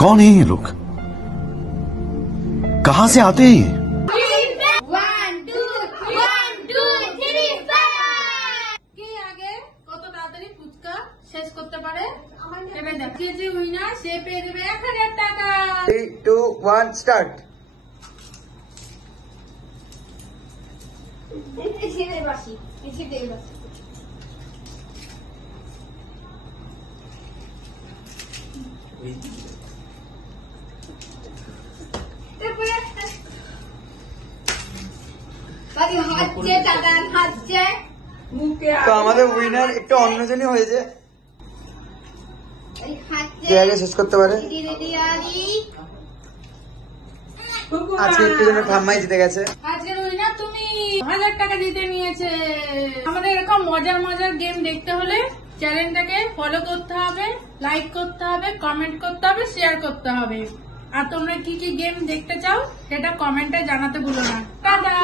कौन है ये लोग? कहाँ से आते हैं ये? কত তাড়াতাড়ি ফুচকা শেষ করতে পারে এবার দেখে যে উইনার সে পেয়ে যাবে 1000 টাকা। 3, 2, 1 স্টার্ট। তো আমাদের উইনার একটু অন্যজনই হয়েছে, কে আগে শেষ করতে পারে। আজকে একটু জন্য ঠাম্মাই জিতে গেছে। আজকের উইনার তুমি 1000 টাকা জিতে নিয়েছে। আমাদের এরকম মজার মজার গেম দেখতে হলে চ্যানেলটাকে ফলো করতে হবে, লাইক করতে হবে, কমেন্ট করতে হবে, শেয়ার করতে হবে। আর তোমরা কি কি গেম দেখতে চাও সেটা কমেন্টে জানাতে ভুলো না। টাটা।